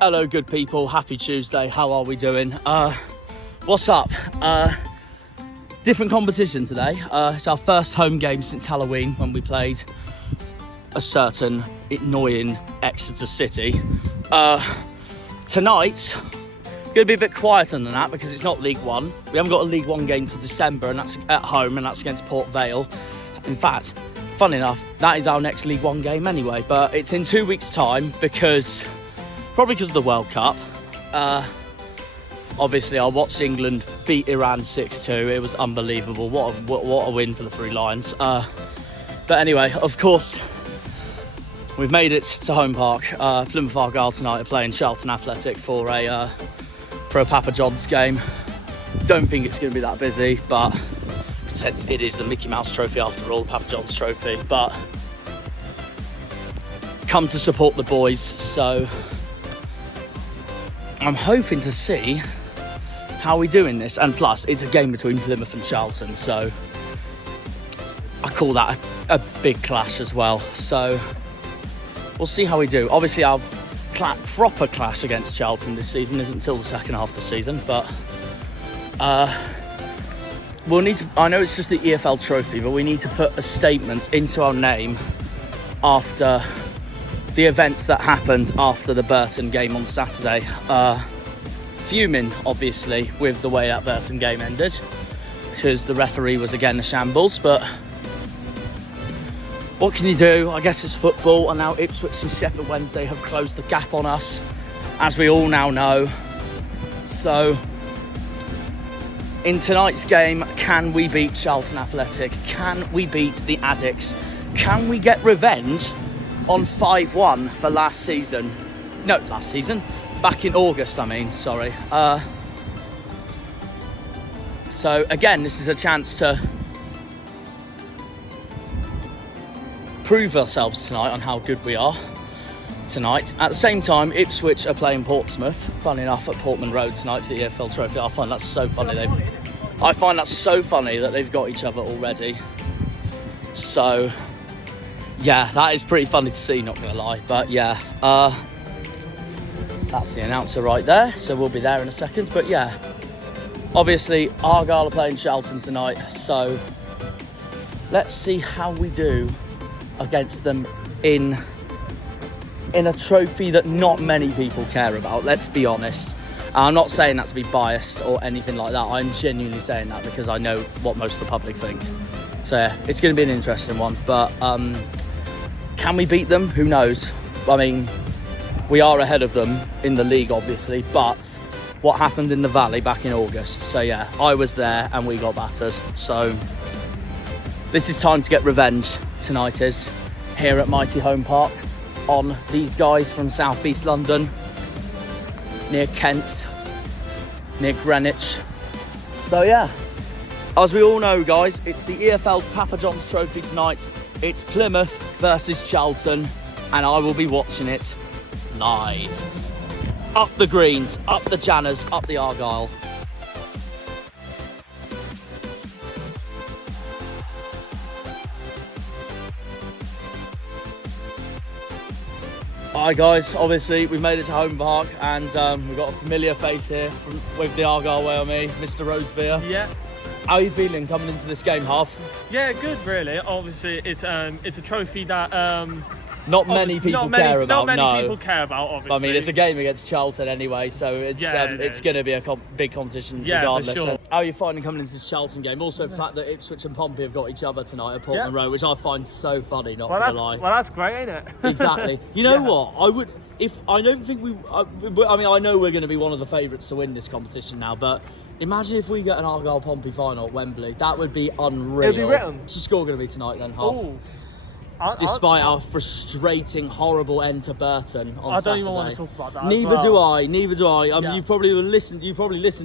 Hello, good people. Happy Tuesday. How are we doing? What's up? Different competition today. It's our first home game since Halloween when we played a certain annoying Exeter City. Tonight, going to be a bit quieter than that because it's not League One. We haven't got a League One game to December, and that's at home, and that's against Port Vale. In fact, fun enough, that is our next League One game anyway, but it's in 2 weeks' time probably because of the World Cup. Obviously, I watched England beat Iran 6-2. It was unbelievable. What a win for the Three Lions. But anyway, of course, we've made it to home park. Plymouth Argyle tonight are playing Charlton Athletic for a Papa Johns game. Don't think it's going to be that busy, but it is the Mickey Mouse Trophy after all, Papa Johns Trophy. But come to support the boys, so I'm hoping to see how we do in this. And plus, it's a game between Plymouth and Charlton, so I call that a big clash as well. So we'll see how we do. Obviously, our proper clash against Charlton this season isn't until the second half of the season, but we'll need to, I know it's just the EFL Trophy, but we need to put a statement into our name after the events that happened after the Burton game on Saturday. Fuming, obviously, with the way that Burton game ended, because the referee was again a shambles, but what can you do? I guess it's football, and now Ipswich and Sheffield Wednesday have closed the gap on us, as we all now know. So, in tonight's game, can we beat Charlton Athletic? Can we beat the Addicks? Can we get revenge on 5-1 for last season? No, last season. Back in August, sorry. So again, this is a chance to prove ourselves tonight on how good we are tonight. At the same time, Ipswich are playing Portsmouth, funny enough, at Portman Road tonight for the EFL Trophy. I find that so funny. That they've got each other already. So yeah, that is pretty funny to see, not gonna lie. But yeah, that's the announcer right there, so we'll be there in a second. But yeah, obviously Argyle are playing Charlton tonight, so let's see how we do against them in a trophy that not many people care about, let's be honest. I'm not saying that to be biased or anything like that. I'm genuinely saying that because I know what most of the public think. So yeah, it's going to be an interesting one. But can we beat them? Who knows? I mean, we are ahead of them in the league, obviously, but what happened in the Valley back in August? So yeah, I was there and we got battered. So this is time to get revenge. Tonight is here at Mighty Home Park on these guys from South East London, near Kent, near Greenwich. So yeah, as we all know, guys, it's the EFL Papa Johns Trophy tonight. It's Plymouth versus Charlton, and I will be watching it live. Up the greens, up the Janners, up the Argyle. Hi guys, obviously we've made it to home park, and we've got a familiar face here with the Argyle Way on me, Mr. Rosevere. Yeah. How are you feeling coming into this game, Half? Yeah, good really. Obviously it's a trophy that not many people care about. Not many people care about, obviously. I mean, it's a game against Charlton anyway, so it's going to be a big competition regardless. For sure. So how are you finding coming into this Charlton game? Also, the fact that Ipswich and Pompey have got each other tonight at Portman Road, which I find so funny, not gonna lie. Well, that's great, ain't it? Exactly. You know what? I know we're going to be one of the favourites to win this competition now, but imagine if we get an Argyle Pompey final at Wembley. That would be unreal. It'll be written. What's the score going to be tonight then, Half? Ooh. Despite our frustrating, horrible end to Burton on Saturday. I don't even want to talk about that. Neither do I. Yeah. You probably listened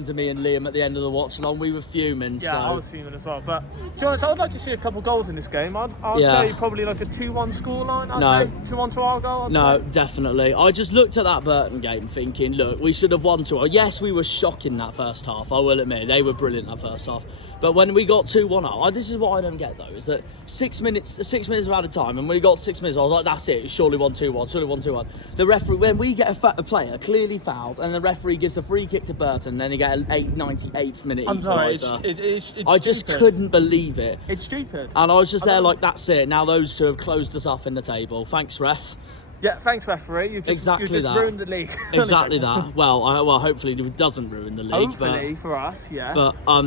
to me and Liam at the end of the watch along. We were fuming. Yeah, so. I was fuming as well. But to be honest, I would like to see a couple goals in this game. I'd say probably like a 2-1 scoreline. I'd say 2-1 to Argyle. No, definitely. I just looked at that Burton game thinking, look, we should have won 2-1. Yes, we were shocking that first half. I will admit they were brilliant that first half. But when we got 2-1 up, this is what I don't get though, is that 6 minutes of added time. time, and when he got 6 minutes, I was like, that's it, surely 1-2-1, surely 1-2-1. The referee, when we get a player clearly fouled, and the referee gives a free kick to Burton, and then he get an 98th minute equaliser. It's I just couldn't believe it. It's stupid. And I was just there like, that's it, now those two have closed us up in the table. Thanks, ref. Yeah, thanks, referee. You just ruined the league. Exactly that. Well, hopefully it doesn't ruin the league. Hopefully for us, yeah. But I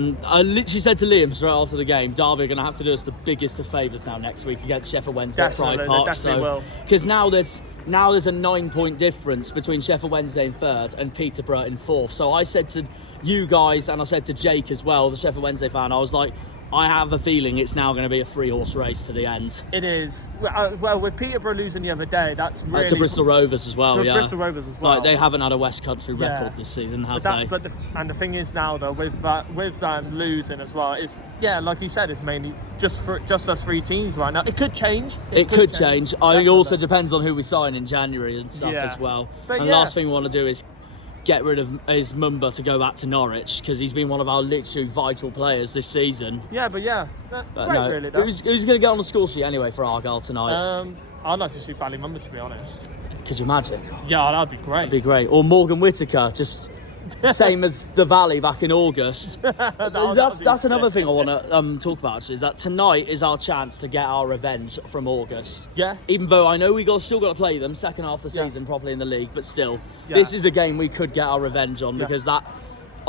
literally said to Liam straight after the game, Derby are going to have to do us the biggest of favours now next week against Sheffield Wednesday at Pride Park. Because now there's a 9-point difference between Sheffield Wednesday in third and Peterborough in fourth. So I said to you guys, and I said to Jake as well, the Sheffield Wednesday fan, I was like, I have a feeling it's now going to be a 3-horse race to the end. It is. Well, with Peterborough losing the other day, that's really... It's to Bristol Rovers as well, yeah. Bristol Rovers as well. Like, they haven't had a West Country record this season, have they? And the thing is now, though, with losing as well, is, yeah, like you said, it's mainly just us 3 teams right now. It could change. It could change. I think it also depends on who we sign in January and stuff as well. But and the last thing we want to do is get rid of his Mumba to go back to Norwich, because he's been one of our literally vital players this season. Yeah, but yeah, great, really. Who's going to get on the score sheet anyway for Argyle tonight? I'd like to see Ballymumba, to be honest. Could you imagine? Yeah, that'd be great. That'd be great. Or Morgan Whittaker, just same as the Valley back in August. That's another thing I want to talk about, actually, is that tonight is our chance to get our revenge from August. Yeah. Even though I know we still got to play them second half of the season properly in the league, but still, this is a game we could get our revenge on, because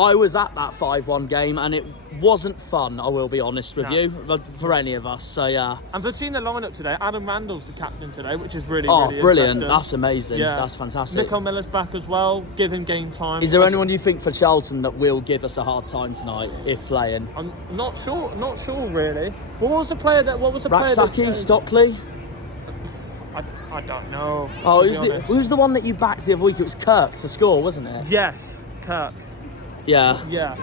I was at that 5-1 game and it wasn't fun, I will be honest with you, but for any of us, so yeah. And for seeing the lineup today, Adam Randall's the captain today, which is really brilliant. That's amazing. Yeah. That's fantastic. Nicole Miller's back as well, give him game time. Is there anyone you think for Charlton that will give us a hard time tonight if playing? I'm not sure really. What was the player Raksaki, Stockley? I don't know. Oh, who's the one that you backed the other week? It was Kirk to score, wasn't it? Yes, Kirk. Yeah. Yeah.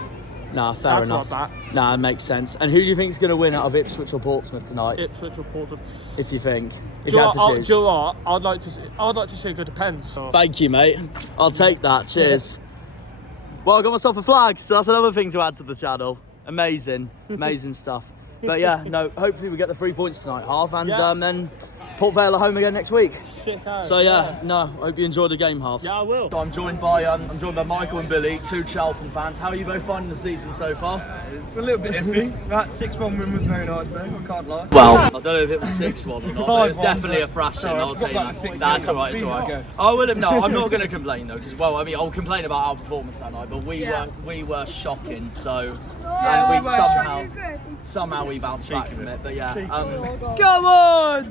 Nah, fair enough. Nah, it makes sense. And who do you think is going to win out of Ipswich or Portsmouth tonight? Ipswich or Portsmouth. If you think, if you had to choose. Do you know what? I'd like to see a good depends. So. Thank you, mate. I'll take that. Cheers. Well, I got myself a flag, so that's another thing to add to the channel. Amazing stuff. But yeah, no. Hopefully we get the 3 points tonight, Harv, and then Port Vale at home again next week. Sick out. So yeah, I hope you enjoyed the game, Harv. Yeah, I will. So I'm joined by Michael and Billy, 2 Charlton fans. How are you both finding the season so far? It's a little bit iffy. That 6-1 win was very nice though, I can't lie. Well, I don't know if it was 6-1 or not, but it was definitely a thrashing, I'll tell you that. That's alright, it's alright. I'm not going to complain though, because, I'll complain about our performance that night, but we were shocking, so... And we somehow we bounced back from it, but yeah. Come on!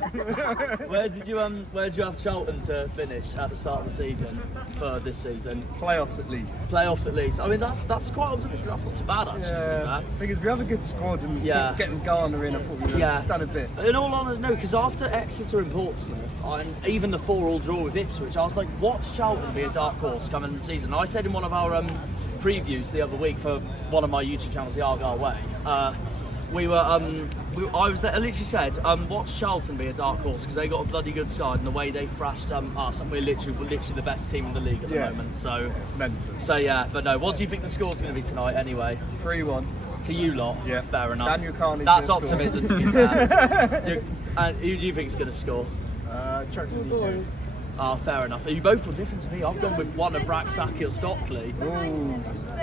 Where did you have Charlton to finish at the start of the season for this season? Playoffs at least. Playoffs at least. I mean, that's quite optimistic. That's not too bad actually. Yeah. Because we have a good squad and getting Garner in, I thought we done a bit. In all honesty, no, because after Exeter and Portsmouth, and even the 4-4 draw with Ipswich, I was like, watch Charlton be a dark horse coming in the season. I said in one of our previews the other week for one of my YouTube channels, The Argyle Way, I literally said, watch Charlton be a dark horse, because they got a bloody good side, and the way they thrashed us, and we're literally the best team in the league at the moment. So, so yeah, but no, what do you think the score's going to be tonight anyway? 3-1. To you lot? Yeah. Fair enough. Daniel Carney's That's optimism, to be fair. And who do you think is going to score? Charlton Athletic. Oh, fair enough. You both were different to me. I've gone with one of Raksaki or Stockley.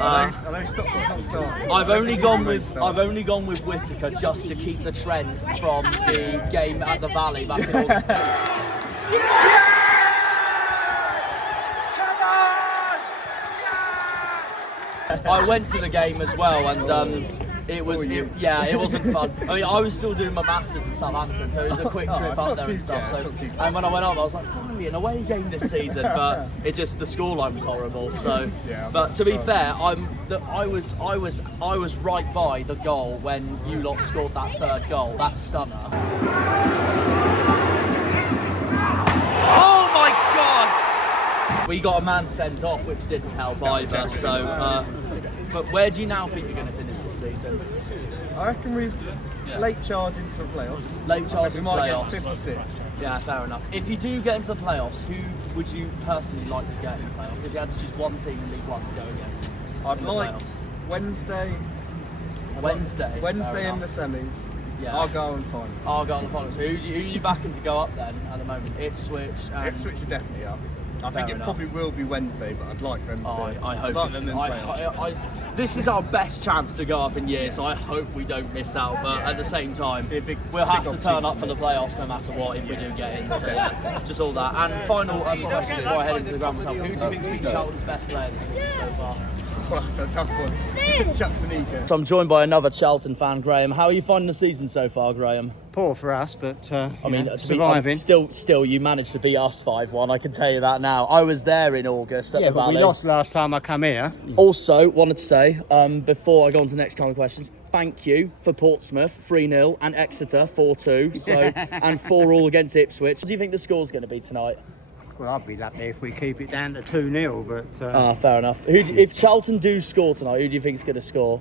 I know Stockley's not starting. I've only gone with Whittaker just to keep the trend from the game at the Valley back in August. I went to the game as well, and it wasn't fun. I mean, I was still doing my masters in Southampton, so it was a quick trip up there and stuff. And when I went up, I was like, finally an away game this season, but the scoreline was horrible. So, but to be fair, I was right by the goal when you lot scored that third goal, that stunner. Oh my God! We got a man sent off, which didn't help either. So. But where do you now think you're going to finish this season? I reckon we late charge into the playoffs. Late charge into the playoffs. We might get 5th or 6th. Yeah, fair enough. If you do get into the playoffs, who would you personally like to get in the playoffs? If you had to choose one team in League One to go against? I'd like Wednesday in the semis. Yeah. Argyle and final. Argyle and final. So who are you backing to go up then at the moment? Ipswich and... Ipswich are definitely up. I think it enough. probably will be Wednesday, but I'd like them to. I hope like it's, them in playoffs. this is our best chance to go up in years, so I hope we don't miss out. But at the same time, we'll have to turn up for the playoffs no matter what if we do get in. So yeah, just all that. And final question before I head into the ground myself: who do you think's been Charlton's best player this season so far? Well, that's a tough one. Chuck's an ego. So I'm joined by another Charlton fan, Graham. How are you finding the season so far, Graham? Poor for us, but I mean, surviving. Still, you managed to beat us 5-1. I can tell you that now. I was there in August at the but Valley. we lost last time I come here. Also, wanted to say before I go on to the next kind of questions, thank you for Portsmouth 3-0 and Exeter 4-2. So and 4-all against Ipswich. What do you think the score's going to be tonight? Well, I'd be lucky if we keep it down to 2-0, but... fair enough. If Charlton do score tonight, who do you think's going to score?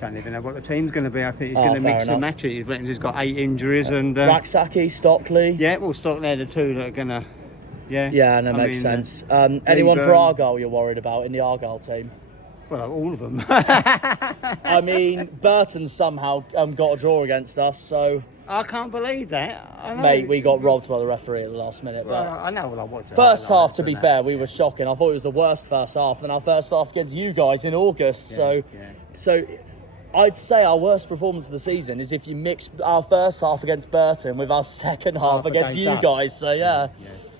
Don't even know what the team's going to be. I think he's going to mix and match it. He's got 8 injuries and... Raksaki, Stockley. Yeah, we'll stop there, the two that are going to... Yeah, no, makes sense. Anyone for Argyle you're worried about in the Argyle team? Well, all of them. I mean, Burton somehow got a draw against us, so... I can't believe that. I know. Mate, we got robbed by the referee at the last minute. Well, But I know what I watched. first half, to be fair, we were shocking. I thought it was the worst first half than our first half against you guys in August. So I'd say our worst performance of the season is if you mix our first half against Burton with our second half against you guys. So yeah,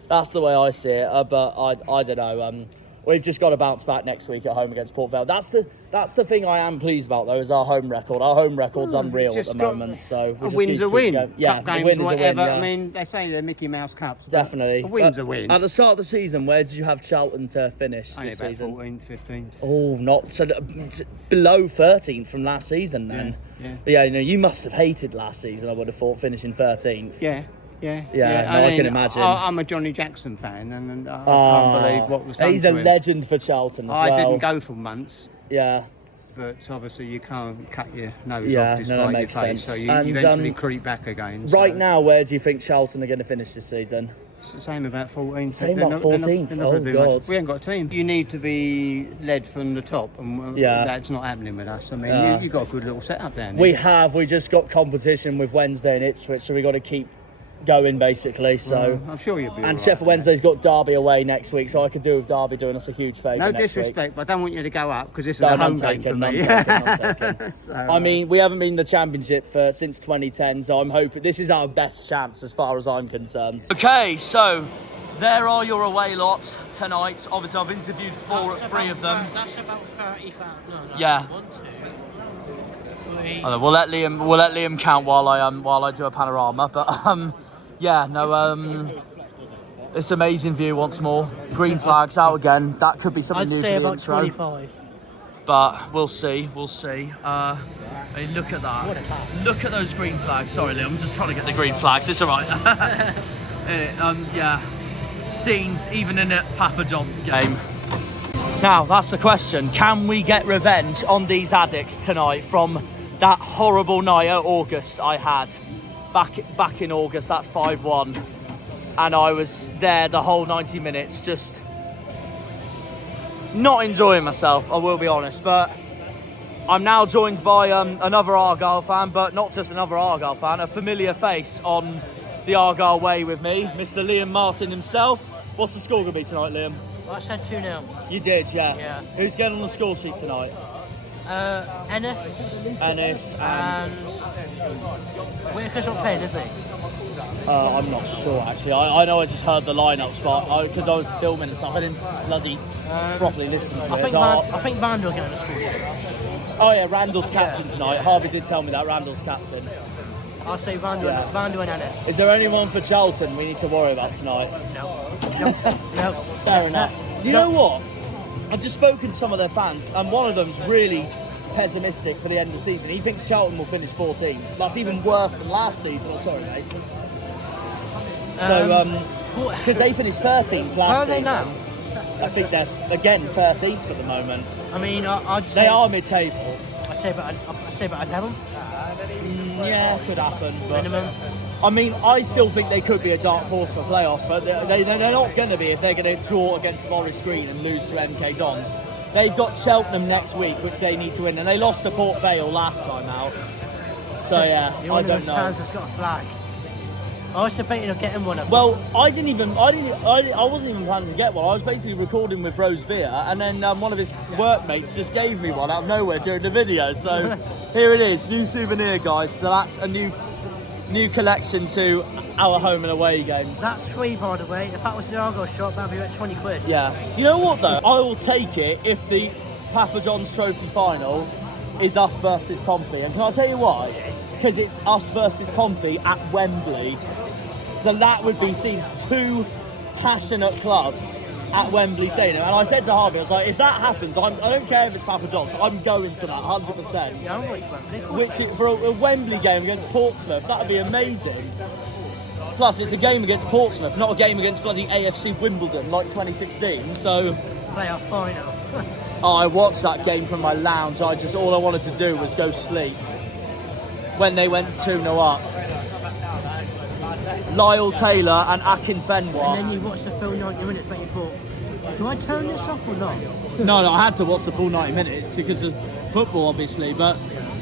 that's the way I see it. But I don't know. We've just got to bounce back next week at home against Port Vale. That's the thing I am pleased about, though, is our home record. Our home record's unreal at the moment. So a win's a win. Yeah, Cup games, whatever. I mean, they say they're Mickey Mouse Cups. Definitely. A win's a win. At the start of the season, where did you have Charlton to finish Only this about season? 14, 15. Oh, not so below 13th from last season then. Yeah, you must have hated last season. I would have thought finishing 13th. Yeah, I can imagine. I'm a Johnny Jackson fan, and I can't believe what was done He's to a him. legend for Charlton as well. I didn't go for months. Yeah. But obviously you can't cut your nose that off despite your makes face, sense. so you And, eventually creep back again. Right now, where do you think Charlton are going to finish this season? It's the same about 14th. Same about 14th? Oh, God. We ain't got a team. You need to be led from the top, and that's not happening with us. I mean, you've got a good little setup down there. We just got competition with Wednesday and Ipswich, so we've got to keep going basically. So I'm sure you'll be and all right. Sheffield Wednesday's got Derby away next week, so I could do with Derby doing us a huge favour. No next disrespect, week. but I don't want you to go up because this is a home game for me. None taken. I mean, we haven't been in the Championship since 2010, so I'm hoping this is our best chance as far as I'm concerned. Okay, so there are your away lots tonight. Obviously, I've interviewed three of them. That's about 30,000. No, yeah. 1, 2, 3. We'll let Liam count while I do a panorama. But this amazing view once more. Green flags out again. That could be something new for the about intro. 25. But we'll see. I mean, look at that. What a pass. Look at those green flags. Sorry, Liam. I'm just trying to get the green flags. It's all right. Scenes even in a Papa Johns game. Now, that's the question. Can we get revenge on these Addicks tonight from that horrible night at August I had? Back in August, that 5-1. And I was there the whole 90 minutes, just not enjoying myself, I will be honest. But I'm now joined by another Argyle fan, but not just another Argyle fan, a familiar face on the Argyle Way with me, Mr. Liam Martin himself. What's the score going to be tonight, Liam? I said 2-0. You did, yeah. Yeah. Who's getting on the score sheet tonight? Ennis and Whitaker's not playing, is he? I'm not sure actually. I know I just heard the lineups, but because I was filming and stuff, I didn't bloody properly listen to it. I think Vandal getting the score sheet. Oh yeah, Randall's captain tonight. Harvey did tell me that Randall's captain. I'll say Vandal and Ennis. Is there anyone for Charlton we need to worry about tonight? No. Fair enough. You know what? I've just spoken to some of their fans, and one of them's really pessimistic for the end of the season. He thinks Charlton will finish 14th. That's even worse than last season. Oh, sorry, mate. So, because they finished 13th last season. Where are they now? I think they're, again, 13th at the moment. I mean, I'd say... They are mid-table. I'd say about 11. Yeah, could happen. But, Minimum. I mean, I still think they could be a dark horse for playoffs, but they're not going to be if they're going to draw against Forest Green and lose to MK Dons. They've got Cheltenham next week, which they need to win, and they lost to Port Vale last time out. So yeah, You're I one of don't those know. fans that's got a flag. I was debating on getting one. Well, I wasn't even planning to get one. I was basically recording with Rose Vere, and then one of his workmates just gave me one out of nowhere during the video. So here it is, new souvenir, guys. So that's a new collection to our home and away games. That's free, by the way. If that was the Argyle shop, that'd be about 20 quid. Yeah. You know what though? I will take it if the Papa Johns Trophy final is us versus Pompey. And can I tell you why? Because it's us versus Pompey at Wembley. So that would be seen as two passionate clubs at Wembley Stadium. And I said to Harvey, I was like, if that happens, I don't care if it's Papa John's, I'm going to that 100%. Yeah, I'm going to Wembley. Which, for a Wembley game against Portsmouth, that would be amazing. Plus, it's a game against Portsmouth, not a game against bloody AFC Wimbledon like 2016. So, Playoff final. I watched that game from my lounge. All I wanted to do was go sleep when they went 2-0 up. Lyle Taylor and Akin Fenwa. And then you watched the full 90 minutes, but you thought, do I turn this off or not? No, I had to watch the full 90 minutes because of football, obviously. But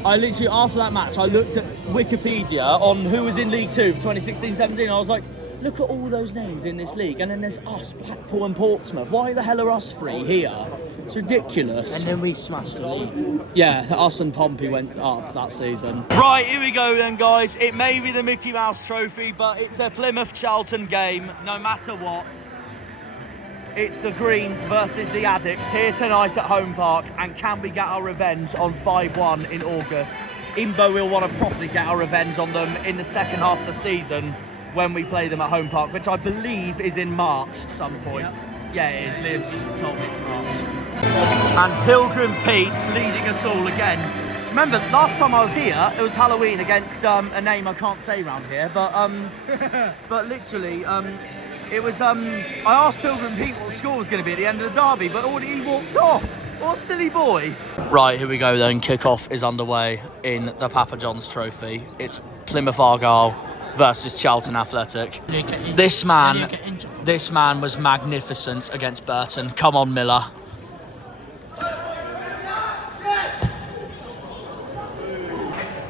I literally, after that match, I looked at Wikipedia on who was in League Two for 2016-17. I was like, look at all those names in this league. And then there's us, Blackpool and Portsmouth. Why the hell are us three here? It's ridiculous. And then we smashed the league. Yeah, us and Pompey went up that season. Right, here we go then, guys. It may be the Mickey Mouse Trophy, but it's a Plymouth-Charlton game, no matter what. It's the Greens versus the Addicks here tonight at Home Park, and can we get our revenge on 5-1 in August? Imbo will want to properly get our revenge on them in the second half of the season when we play them at Home Park, which I believe is in March at some point. Yep. Yeah, it is. Liam's just told me it's March. And Pilgrim Pete leading us all again. Remember, last time I was here, it was Halloween against a name I can't say around here, but literally, it was, I asked Pilgrim Pete what the score was going to be at the end of the derby, but already he walked off. What a silly boy. Right, here we go then. Kick-off is underway in the Papa Johns Trophy. It's Plymouth Argyle versus Charlton Athletic. This man was magnificent against Burton. Come on, Miller.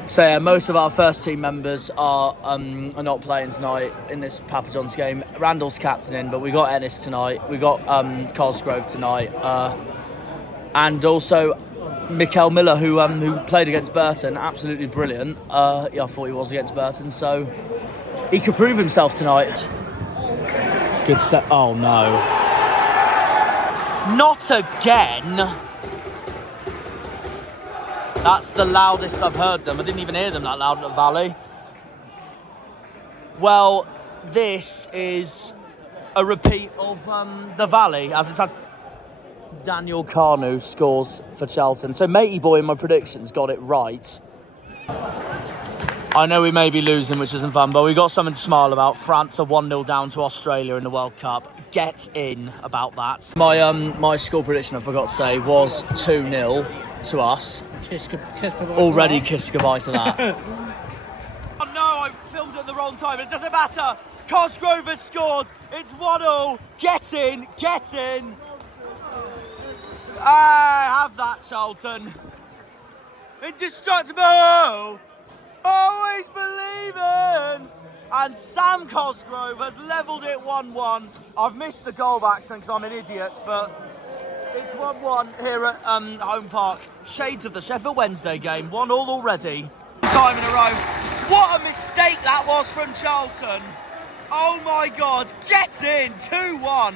So yeah, most of our first team members are not playing tonight in this Papa Johns game. Randall's captaining, but we got Ennis tonight. We got Cosgrove tonight, and also Mikel Miller, who played against Burton, absolutely brilliant. Yeah, I thought he was against Burton, so he could prove himself tonight. Good set. Oh no! Not again. That's the loudest I've heard them. I didn't even hear them that loud at the Valley. Well, this is a repeat of the Valley, as it says. Daniel Carnu scores for Charlton. So Matey Boy in my predictions got it right. I know we may be losing, which isn't fun, but we got something to smile about. France are 1-0 down to Australia in the World Cup. Get in about that. My score prediction, I forgot to say, was 2-0 to us. Kiss goodbye. Already kissed goodbye to that. Oh no, I filmed at the wrong time. It doesn't matter. Cosgrove has scored. It's 1-0. Get in, get in. Have that, Charlton. Indestructible. Always believing. And Sam Cosgrove has levelled it 1-1. I've missed the goal back because I'm an idiot, but it's 1-1 here at Home Park. Shades of the Sheffield Wednesday game. 1-1 already. Time in a row. What a mistake that was from Charlton. Oh my God. Get in. 2-1.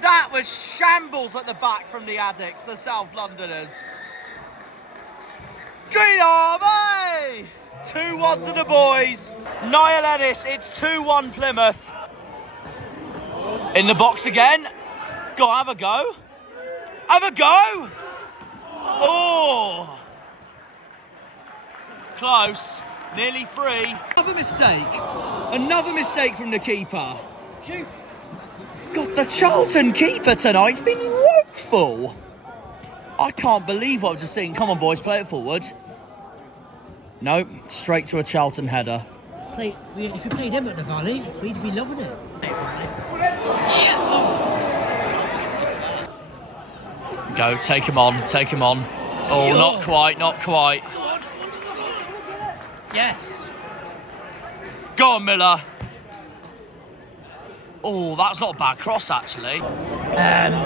That was shambles at the back from the Addicks, the South Londoners. Green Army! 2-1 to the boys. Niall Ennis, it's 2-1 Plymouth. In the box again. Go on, have a go. Have a go! Oh! Close. Nearly free. Another mistake from the keeper. God, the Charlton keeper tonight's been woeful. I can't believe what I've just seen. Come on, boys, play it forward. Nope, straight to a Charlton header. If we played him at the Valley, we'd be loving it. Go, take him on, take him on. Oh, not quite, not quite. Yes. Go on, Miller. Oh, that's not a bad cross, actually.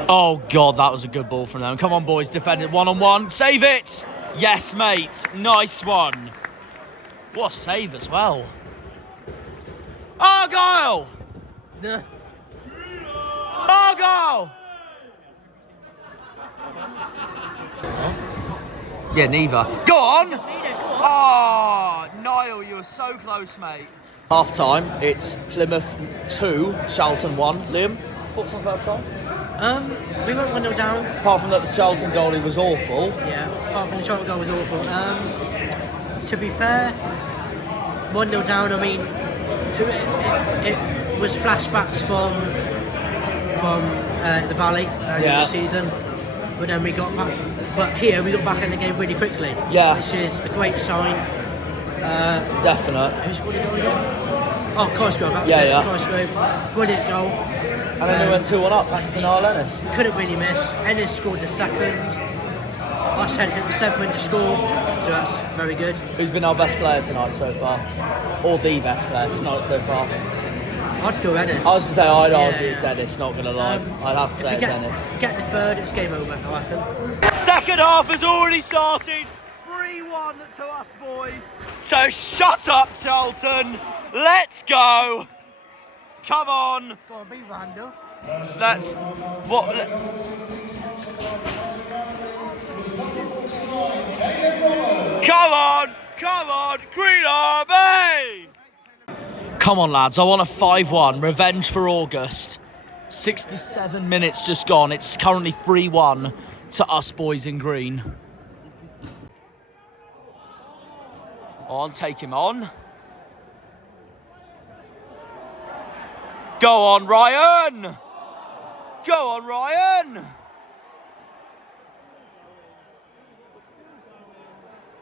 Oh, God, that was a good ball from them. Come on, boys, defend it one-on-one. Save it! Yes, mate. Nice one. What a save as well. Argyle! Argyle! Yeah, neither. Go on! Oh, Niall, you were so close, mate. Half time, it's Plymouth 2, Charlton 1. Liam, thoughts on first half? We went 1-0 down. Apart from that, the Charlton goalie was awful. Yeah, apart from the Charlton goal was awful. To be fair, 1-0 down, I mean, it was flashbacks from the Valley earlier this season. But then we got back. But here, we got back in the game really quickly. Yeah. Which is a great sign. Definite. Who scored the goal again? Oh, Cosgrove. Yeah. Cosgrove. Brilliant goal. And then we went 2-1 up thanks to Niall Ennis. Couldn't really miss. Ennis scored the second. I sent him the seventh to score, so that's very good. Who's been our best player tonight so far? Or the best player tonight so far? I'd go Ennis. I was going to say, I'd argue it's Ennis, not going to lie. I'd have to say it's Ennis. Get the third, it's game over, I reckon. Second half has already started. 3-1 to us, boys. So shut up, Charlton. Let's go. Come on. Go on, be Randall. Let's... What... Come on, Green Army! Come on, lads, I want a 5-1, revenge for August. 67 minutes just gone, it's currently 3-1 to us boys in green. On, take him on. Go on, Ryan! Go on, Ryan!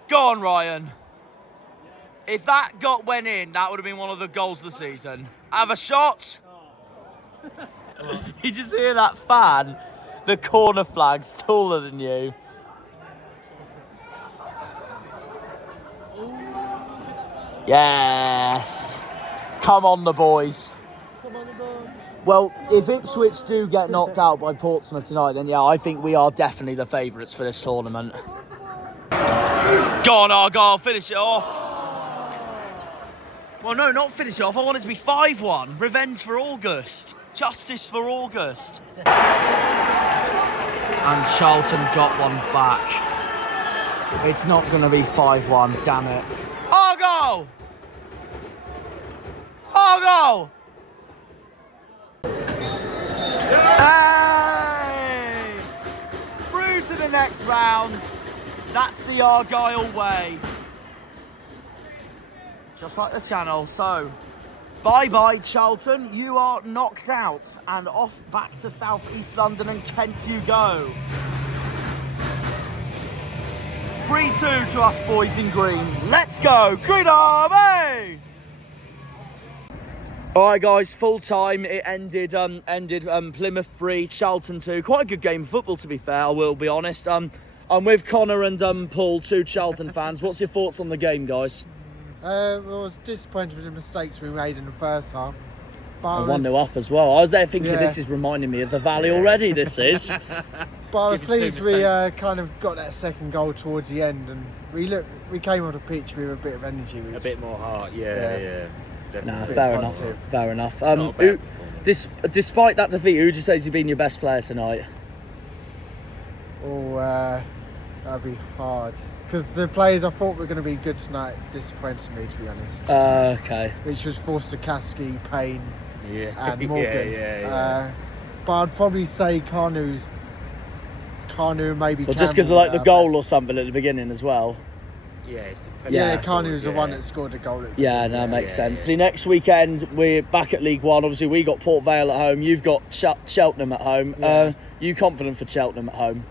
Go on, Ryan. If that went in, that would have been one of the goals of the season. Have a shot. You just hear that fan? The corner flag's taller than you. Yes. Come on, the boys. Well, if Ipswich do get knocked out by Portsmouth tonight, then yeah, I think we are definitely the favourites for this tournament. Go on, Argyle, finish it off. Well, no, not finish it off. I want it to be 5-1. Revenge for August. Justice for August. And Charlton got one back. It's not going to be 5-1, damn it. Argyle! Argyle! Hey! Through to the next round. That's the Argyle way. Just like the channel. So, bye-bye, Charlton. You are knocked out. And off back to South East London and Kent you go. 3-2 to us boys in green. Let's go, Green Army! All right, guys, full time. It ended Plymouth 3, Charlton 2. Quite a good game of football, to be fair, I will be honest. I'm with Connor and Paul, two Charlton fans. What's your thoughts on the game, guys? I was disappointed with the mistakes we made in the first half. But 1-0 up as well. I was there thinking, this is reminding me of the Valley already, this is. But I was pleased we kind of got that second goal towards the end, and we came on the pitch with a bit of energy. A bit more heart, yeah. Nah, fair enough. Despite that defeat, who would you say has been your best player tonight? Oh, that'd be hard. Because the players I thought were going to be good tonight disappointed me, to be honest. Okay. Which was Forster-Kasky, Payne, and Morgan. Yeah. But I'd probably say Carnu maybe. Well, just because of like the goal or something at the beginning as well. Carnu was the one that scored the goal. Makes sense. See, next weekend we're back at League One. Obviously, we got Port Vale at home. You've got Cheltenham at home. You confident for Cheltenham at home?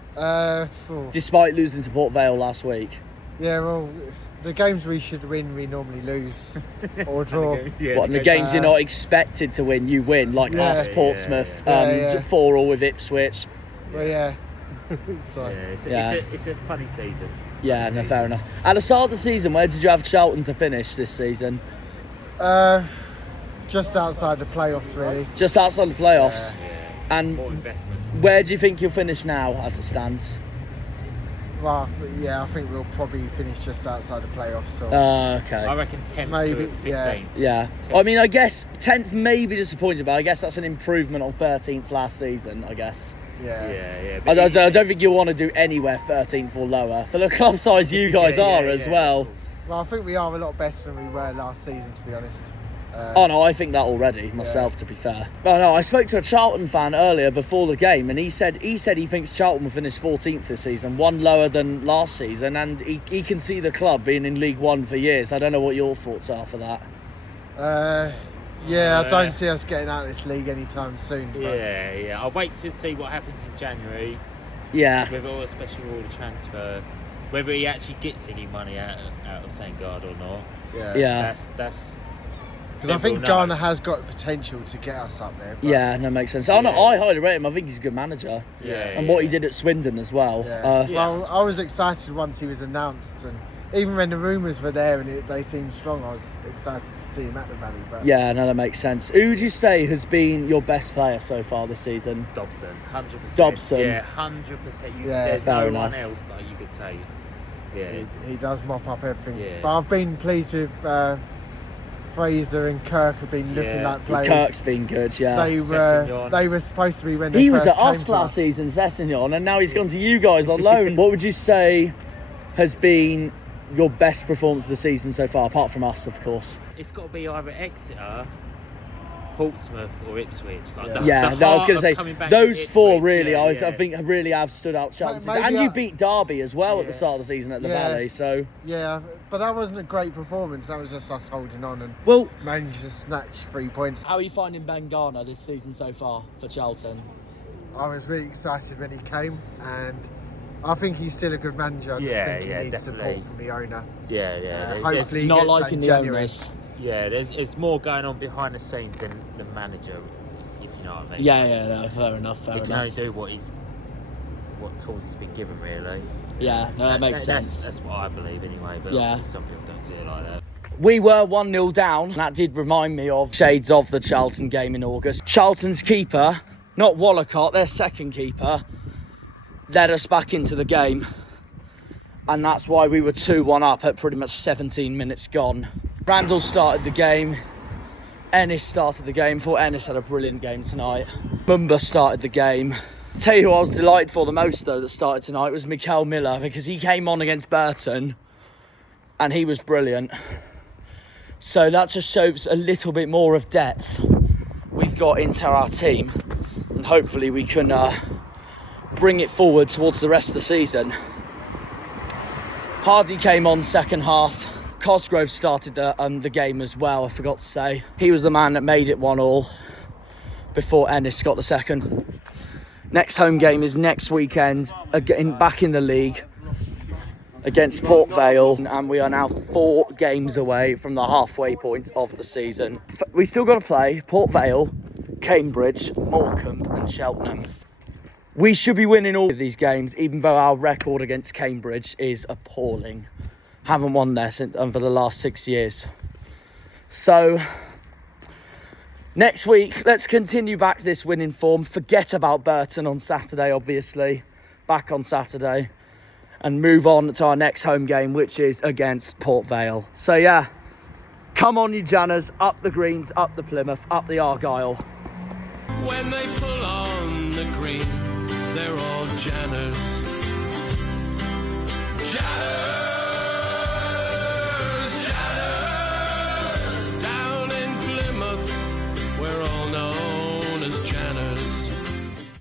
Despite losing to Port Vale last week. Yeah, well, the games we should win, we normally lose or draw. The games you're not expected to win, you win, like us, Portsmouth, 4-4 with Ipswich. Well, So it's a funny season. Yeah, no, fair enough. At the start of the season, where did you have Charlton to finish this season? Just outside the playoffs, really. Just outside the playoffs. Yeah. And more investment. where do you think you'll finish now, as it stands? Well, yeah, I think we'll probably finish just outside the playoffs. So. Okay. I reckon 10th Maybe, to 15th. Yeah. I mean, I guess 10th may be disappointed, but I guess that's an improvement on 13th last season, I guess. Yeah. I don't think you'll want to do anywhere 13th or lower. For the club size you guys are as well. Well, I think we are a lot better than we were last season, to be honest. Oh no, I think that already myself, to be fair. Oh no, I spoke to a Charlton fan earlier before the game, and he said he thinks Charlton will finish 14th this season, one lower than last season, and he can see the club being in League One for years. I don't know what your thoughts are for that. I don't see us getting out of this league anytime soon. But... Yeah. I'll wait to see what happens in January. Yeah. With all, especially with all the transfer, whether he actually gets any money out of Sangard or not. Yeah. That's. Because I think Garner has got potential to get us up there. But... Yeah, that makes sense. I highly rate him. I think he's a good manager. And what he did at Swindon as well. Well, I was excited once he was announced, and even when the rumours were there and they seemed strong, I was excited to see him at the Valley. But yeah, no, that makes sense. Who would you say has been your best player so far this season? Dobson, 100%. Dobson. Yeah, 100%. There's fair no enough. one else that you could say. Yeah. He does mop up everything. Yeah. But I've been pleased with Fraser and Kirk have been looking like players. Kirk's been good, They were supposed to be when they he was first at us came to last season, Sessignon, and now he's gone to you guys on loan. What would you say has been your best performance of the season so far, apart from us, of course? It's got to be either Exeter, Portsmouth or Ipswich. Like I was going to say those four really. I think really have stood out. And you beat Derby as well at the start of the season at the Valley. So but that wasn't a great performance. That was just us holding on and managed to snatch 3 points. How are you finding Ben Garner this season so far for Charlton? I was really excited when he came, and I think he's still a good manager. I just think he needs support from the owner. Hopefully he not gets liking that the January. owners. Yeah, there's more going on behind the scenes than the manager, if you know what I mean. Yeah, fair enough. He can only do what tools he's been given, really. Yeah, no, that makes sense. That's what I believe anyway, but obviously some people don't see it like that. We were 1-0 down, and that did remind me of shades of the Charlton game in August. Charlton's keeper, not Wallacott, their second keeper, led us back into the game, and that's why we were 2-1 up at pretty much 17 minutes gone. Randall started the game, Ennis started the game. Thought Ennis had a brilliant game tonight. Mumba started the game. Tell you who I was delighted for the most though that started tonight was Mikael Miller, because he came on against Burton and he was brilliant. So that just shows a little bit more of depth we've got into our team, and hopefully we can bring it forward towards the rest of the season. Hardy came on second half. Cosgrove started the game as well, I forgot to say. He was the man that made it 1-1 before Ennis got the second. Next home game is next weekend, again back in the league against Port Vale, and we are now 4 games away from the halfway point of the season. We still got to play Port Vale, Cambridge, Morecambe and Cheltenham. We should be winning all of these games, even though our record against Cambridge is appalling. Haven't won there for the last 6 years. So next week, let's continue back this winning form. Forget about Burton on Saturday, obviously. Back on Saturday. And move on to our next home game, which is against Port Vale. So yeah, come on you Janners, up the greens, up the Plymouth, up the Argyle. When they pull on the green, they're all Janners.